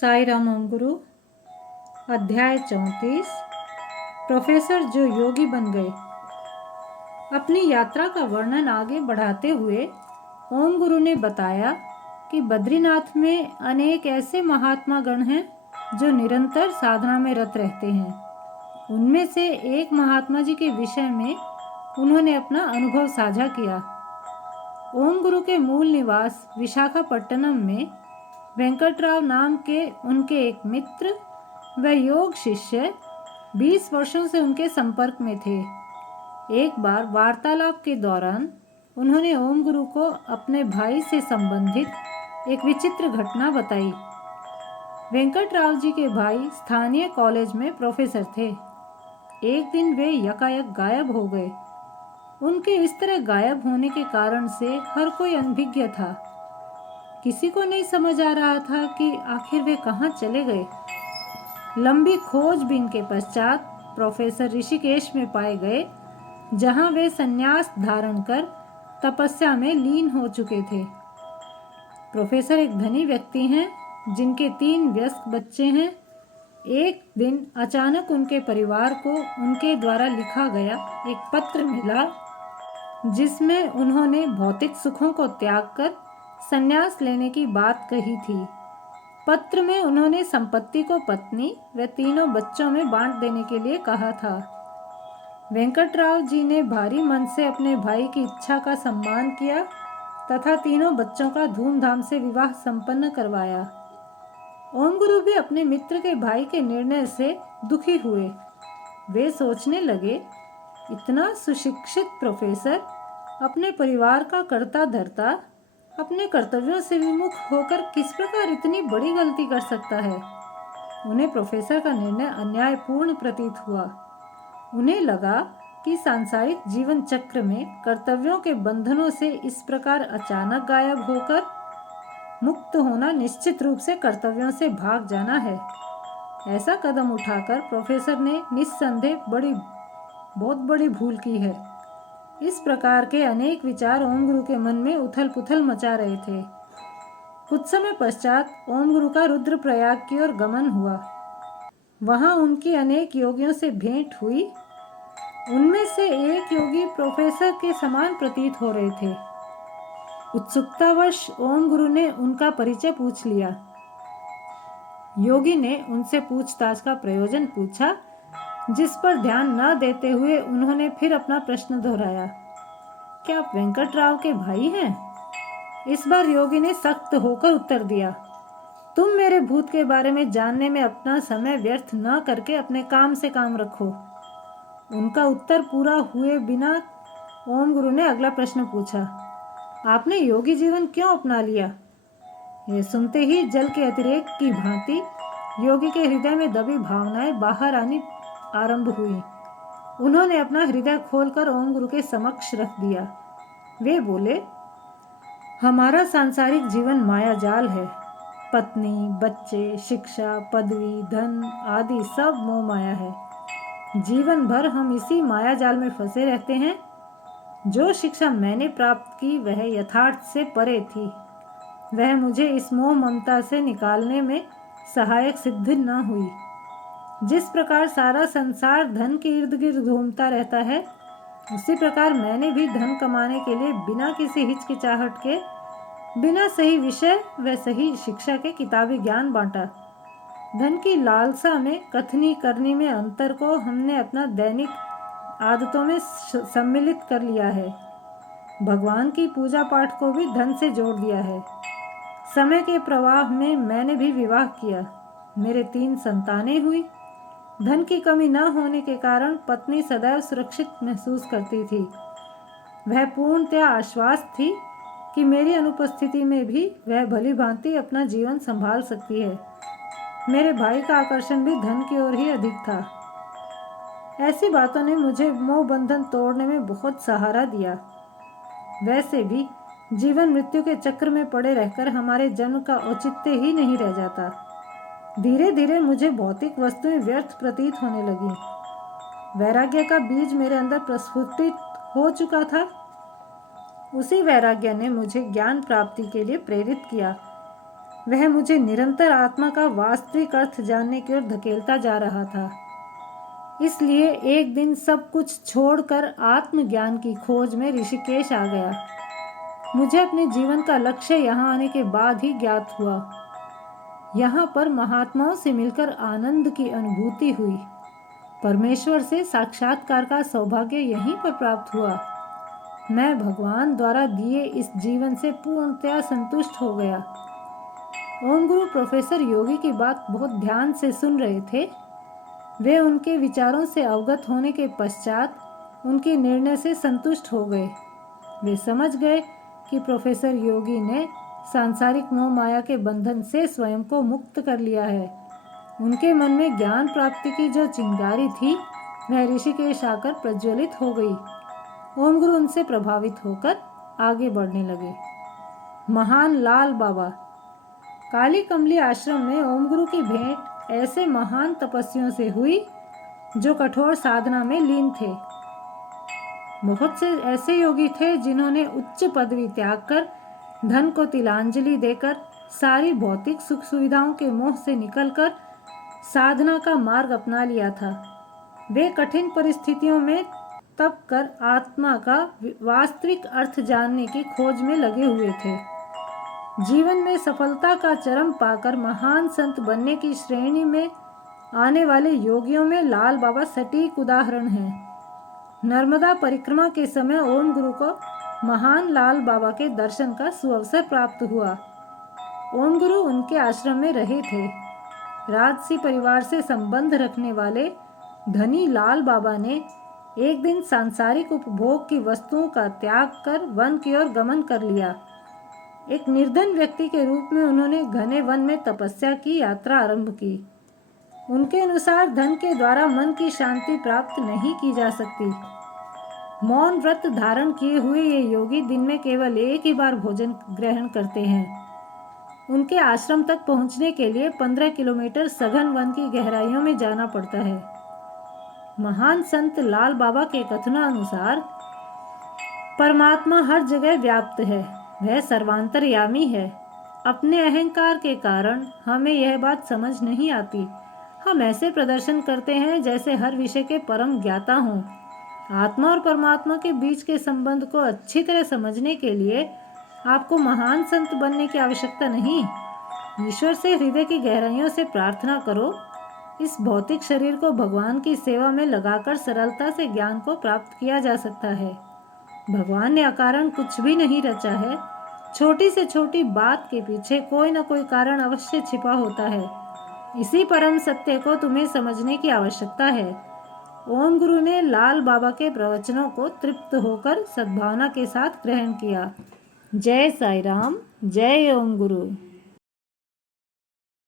साई राम ओम गुरु। अध्याय 34। प्रोफेसर जो योगी बन गए। अपनी यात्रा का वर्णन आगे बढ़ाते हुए ओम गुरु ने बताया कि बद्रीनाथ में अनेक ऐसे महात्मा गण हैं जो निरंतर साधना में रत रहते हैं। उनमें से एक महात्मा जी के विषय में उन्होंने अपना अनुभव साझा किया। ओम गुरु के मूल निवास विशाखापट्टनम में वेंकटराव नाम के उनके एक मित्र व योग शिष्य 20 वर्षों से उनके संपर्क में थे। एक बार वार्तालाप के दौरान उन्होंने ओम गुरु को अपने भाई से संबंधित एक विचित्र घटना बताई। वेंकटराव जी के भाई स्थानीय कॉलेज में प्रोफेसर थे। एक दिन वे यकायक गायब हो गए। उनके इस तरह गायब होने के कारण से हर कोई अनभिज्ञ था। किसी को नहीं समझ आ रहा था कि आखिर वे कहाँ चले गए। लंबी खोजबीन के पश्चात प्रोफेसर ऋषिकेश में पाए गए, जहाँ वे संन्यास धारण कर तपस्या में लीन हो चुके थे। प्रोफेसर एक धनी व्यक्ति हैं जिनके 3 वयस्क बच्चे हैं। एक दिन अचानक उनके परिवार को उनके द्वारा लिखा गया एक पत्र मिला, जिसमें उन्होंने भौतिक सुखों को त्याग कर संन्यास लेने की बात कही थी। पत्र में उन्होंने संपत्ति को पत्नी व 3 बच्चों में बांट देने के लिए कहा था। वेंकटराव जी ने भारी मन से अपने भाई की इच्छा का सम्मान किया तथा 3 बच्चों का धूमधाम से विवाह संपन्न करवाया। ओम गुरु भी अपने मित्र के भाई के निर्णय से दुखी हुए। वे सोचने लगे, इतना सुशिक्षित प्रोफेसर अपने परिवार का कर्ता धर्ता अपने कर्तव्यों से विमुख होकर किस प्रकार इतनी बड़ी गलती कर सकता है। उन्हें प्रोफेसर का निर्णय अन्यायपूर्ण प्रतीत हुआ। उन्हें लगा कि सांसारिक जीवन चक्र में कर्तव्यों के बंधनों से इस प्रकार अचानक गायब होकर मुक्त होना निश्चित रूप से कर्तव्यों से भाग जाना है। ऐसा कदम उठाकर प्रोफेसर ने निस्संदेह बहुत बड़ी भूल की है। इस प्रकार के अनेक विचार ओम गुरु के मन में उथल पुथल मचा रहे थे। कुछ समय पश्चात ओम गुरु का रुद्रप्रयाग की ओर गमन हुआ। वहां उनकी अनेक योगियों से भेंट हुई। उनमें से एक योगी प्रोफेसर के समान प्रतीत हो रहे थे। उत्सुकतावश ओम गुरु ने उनका परिचय पूछ लिया। योगी ने उनसे पूछताछ का प्रयोजन पूछा, जिस पर ध्यान न देते हुए उन्होंने फिर अपना प्रश्न दोहराया, क्या आप वेंकटराव के भाई हैं? इस बार योगी ने सख्त होकर उत्तर दिया, तुम मेरे भूत के बारे में जानने में अपना समय व्यर्थ न करके अपने काम से काम रखो। उनका उत्तर पूरा हुए बिना ओम गुरु ने अगला प्रश्न पूछा, आपने योगी जीवन क्यों अपना लिया? यह सुनते ही जल के अतिरेक की भांति योगी के हृदय में दबी भावनाएं बाहर आनी आरंभ हुई। उन्होंने अपना हृदय खोलकर ओम गुरु के समक्ष रख दिया। वे बोले, हमारा सांसारिक जीवन माया जाल है। पत्नी, बच्चे, शिक्षा, पदवी, धन आदि सब मोह माया है। जीवन भर हम इसी माया जाल में फंसे रहते हैं। जो शिक्षा मैंने प्राप्त की वह यथार्थ से परे थी। वह मुझे इस मोह ममता से निकालने में सहायक सिद्ध न हुई। जिस प्रकार सारा संसार धन के इर्द गिर्द घूमता रहता है, उसी प्रकार मैंने भी धन कमाने के लिए बिना किसी हिचकिचाहट के, बिना सही विषय व सही शिक्षा के किताबी ज्ञान बांटा। धन की लालसा में कथनी करनी में अंतर को हमने अपना दैनिक आदतों में सम्मिलित कर लिया है। भगवान की पूजा पाठ को भी धन से जोड़ दिया है। समय के प्रवाह में मैंने भी विवाह किया। मेरे 3 संतानें हुई। धन की कमी न होने के कारण पत्नी सदैव सुरक्षित महसूस करती थी। वह पूर्णतया आश्वस्त थी कि मेरी अनुपस्थिति में भी वह भली भांति अपना जीवन संभाल सकती है। मेरे भाई का आकर्षण भी धन की ओर ही अधिक था। ऐसी बातों ने मुझे मोह बंधन तोड़ने में बहुत सहारा दिया। वैसे भी जीवन मृत्यु के चक्र में पड़े रहकर हमारे जन्म का औचित्य ही नहीं रह जाता। धीरे धीरे मुझे भौतिक वस्तुएं व्यर्थ प्रतीत होने लगी। वैराग्य का बीज मेरे अंदर प्रस्फुटित हो चुका था। उसी वैराग्य ने मुझे ज्ञान प्राप्ति के लिए प्रेरित किया। वह मुझे निरंतर आत्मा का वास्तविक अर्थ जानने की ओर धकेलता जा रहा था। इसलिए एक दिन सब कुछ छोड़कर आत्मज्ञान की खोज में ऋषिकेश आ गया। मुझे अपने जीवन का लक्ष्य यहाँ आने के बाद ही ज्ञात हुआ। यहाँ पर महात्माओं से मिलकर आनंद की अनुभूति हुई। परमेश्वर से साक्षात्कार का सौभाग्य यहीं पर प्राप्त हुआ। मैं भगवान द्वारा दिए इस जीवन से पूर्णतया संतुष्ट हो गया। ओम गुरु प्रोफेसर योगी की बात बहुत ध्यान से सुन रहे थे। वे उनके विचारों से अवगत होने के पश्चात उनके निर्णय से संतुष्ट हो गए। वे समझ गए कि प्रोफेसर योगी ने सांसारिक मोह माया के बंधन से स्वयं को मुक्त कर लिया है। उनके मन में ज्ञान प्राप्ति की जो चिंगारी थी वह ऋषिकेश आकर प्रज्वलित हो गई। ओम गुरु उनसे प्रभावित होकर आगे बढ़ने लगे। महान लाल बाबा। काली कमली आश्रम में ओम गुरु की भेंट ऐसे महान तपस्वियों से हुई जो कठोर साधना में लीन थे। बहुत से ऐसे योगी थे जिन्होंने उच्च पदवी त्याग कर, धन को तिलांजलि देकर, सारी भौतिक सुख सुविधाओं के मोह से निकलकर साधना का मार्ग अपना लिया था। वे कठिन परिस्थितियों में तप कर आत्मा का वास्तविक अर्थ जानने की खोज में लगे हुए थे। जीवन में सफलता का चरम पाकर महान संत बनने की श्रेणी में आने वाले योगियों में लाल बाबा सटीक उदाहरण हैं। नर्मदा परिक्रमा के समय ओम गुरु को महान लाल बाबा के दर्शन का सुअवसर प्राप्त हुआ। ओम गुरु उनके आश्रम में रहे थे। राजसी परिवार से संबंध रखने वाले धनी लाल बाबा ने एक दिन सांसारिक उपभोग की वस्तुओं का त्याग कर वन की ओर गमन कर लिया। एक निर्धन व्यक्ति के रूप में उन्होंने घने वन में तपस्या की यात्रा आरंभ की। उनके अनुसार धन के द्वारा मन की शांति प्राप्त नहीं की जा सकती। मौन व्रत धारण किए हुए ये योगी दिन में केवल एक ही बार भोजन ग्रहण करते हैं। उनके आश्रम तक पहुंचने के लिए 15 किलोमीटर सघन वन की गहराइयों में जाना पड़ता है। महान संत लाल बाबा के कथनानुसार परमात्मा हर जगह व्याप्त है, वह सर्वांतर्यामी है। अपने अहंकार के कारण हमें यह बात समझ नहीं आती। हम ऐसे प्रदर्शन करते हैं जैसे हर विषय के परम ज्ञाता हों। आत्मा और परमात्मा के बीच के संबंध को अच्छी तरह समझने के लिए आपको महान संत बनने की आवश्यकता नहीं। ईश्वर से हृदय की गहराइयों से प्रार्थना करो। इस भौतिक शरीर को भगवान की सेवा में लगाकर सरलता से ज्ञान को प्राप्त किया जा सकता है। भगवान ने अकारण कुछ भी नहीं रचा है। छोटी से छोटी बात के पीछे कोई न कोई कारण अवश्य छिपा होता है। इसी परम सत्य को तुम्हें समझने की आवश्यकता है। ओम गुरु ने लाल बाबा के प्रवचनों को तृप्त होकर सद्भावना के साथ ग्रहण किया। जय साई राम, जय ओम गुरु।